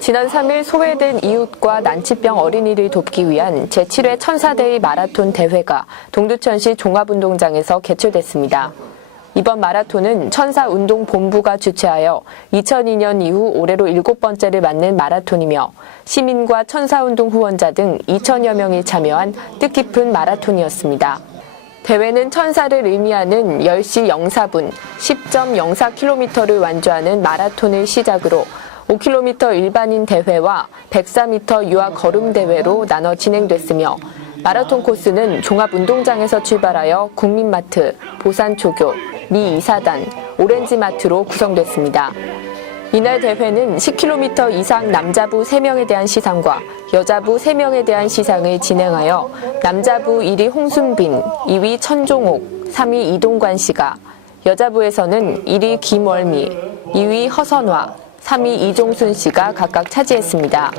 지난 3일 소외된 이웃과 난치병 어린이를 돕기 위한 제7회 천사데이 마라톤 대회가 동두천시 종합운동장에서 개최됐습니다. 이번 마라톤은 천사운동본부가 주최하여 2002년 이후 올해로 7번째를 맞는 마라톤이며 시민과 천사운동 후원자 등 2천여 명이 참여한 뜻깊은 마라톤이었습니다. 대회는 천사를 의미하는 10시 04분 10.04km를 완주하는 마라톤을 시작으로 5km 일반인 대회와 104m 유아 걸음 대회로 나눠 진행됐으며 마라톤 코스는 종합운동장에서 출발하여 국민마트, 보산초교, 미 이사단, 오렌지마트로 구성됐습니다. 이날 대회는 10km 이상 남자부 3명에 대한 시상과 여자부 3명에 대한 시상을 진행하여 남자부 1위 홍순빈, 2위 천종옥, 3위 이동관 씨가 여자부에서는 1위 김월미, 2위 허선화, 3위 이종순 씨가 각각 차지했습니다.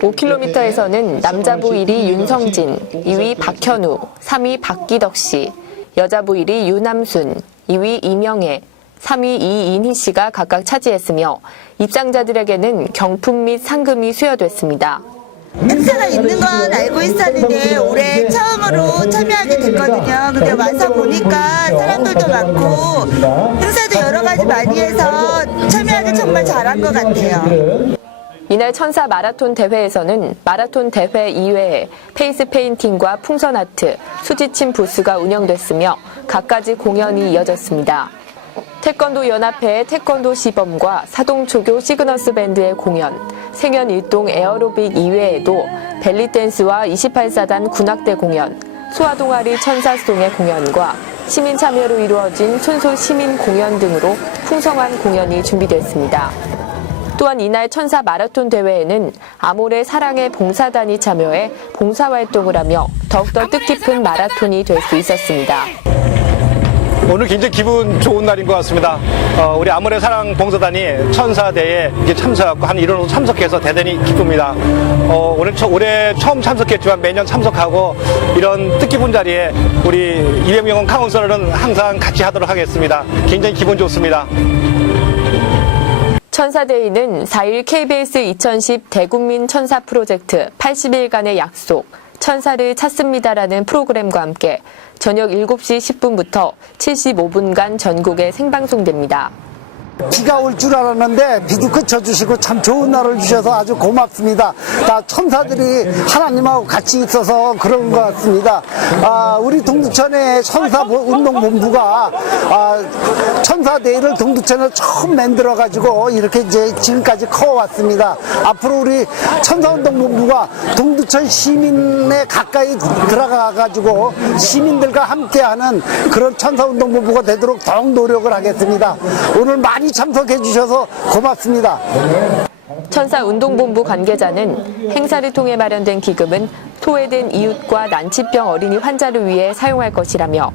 5km에서는 남자부 1위 윤성진, 2위 박현우, 3위 박기덕 씨, 여자부 1위 유남순, 2위 이명애, 3위 이인희 씨가 각각 차지했으며 입상자들에게는 경품 및 상금이 수여됐습니다. 행사가 있는 건 알고 있었는데 올해 처음으로 참여하게 됐거든요. 근데 와서 보니까 사람들도 많고 행사도 여러 가지 많이 해서 정말 잘한 것 같아요. 이날 천사 마라톤 대회에서는 마라톤 대회 이외에 페이스 페인팅과 풍선 아트, 수지침 부스가 운영됐으며 갖가지 공연이 이어졌습니다. 태권도 연합회의 태권도 시범과 사동초교 시그너스 밴드의 공연, 생연 일동 에어로빅 이외에도 벨리댄스와 28사단 군악대 공연, 소아동아리 천사송의 공연과 시민 참여로 이루어진 순소 시민 공연 등으로 풍성한 공연이 준비됐습니다. 또한 이날 천사 마라톤 대회에는 아모레 사랑의 봉사단이 참여해 봉사활동을 하며 더욱더 뜻깊은 마라톤이 될 수 있었습니다. 오늘 굉장히 기분 좋은 날인 것 같습니다. 어, 우리 아모레 사랑 봉사단이 천사대에 참석하고 한 일원으로 참석해서 대단히 기쁩니다. 어, 오늘 처- 올해 처음 참석했지만 매년 참석하고 이런 뜻깊은 자리에 우리 이병영 카운슬러는 항상 같이 하도록 하겠습니다. 굉장히 기분 좋습니다. 천사데이는 4일 KBS 2010 대국민 천사 프로젝트 80일간의 약속, 천사를 찾습니다라는 프로그램과 함께 저녁 7시 10분부터 75분간 전국에 생방송됩니다. 비가 올 줄 알았는데 비도 그쳐주시고 참 좋은 날을 주셔서 아주 고맙습니다. 다 천사들이 하나님하고 같이 있어서 그런 것 같습니다. 아, 우리 동두천의 천사 운동본부가 아, 천사대회를 동두천에 처음 만들어가지고 이렇게 이제 지금까지 커왔습니다. 앞으로 우리 천사운동본부가 동두천 시민에 가까이 들어가가지고 시민들과 함께하는 그런 천사운동본부가 되도록 더욱 노력을 하겠습니다. 오늘 많이 참석해 주셔서 고맙습니다. 천사 운동본부 관계자는 행사를 통해 마련된 기금은 소외된 이웃과 난치병 어린이 환자를 위해 사용할 것이라며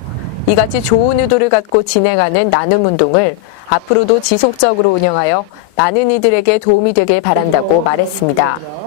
이같이 좋은 의도를 갖고 진행하는 나눔 운동을 앞으로도 지속적으로 운영하여 많은 이들에게 도움이 되길 바란다고 말했습니다.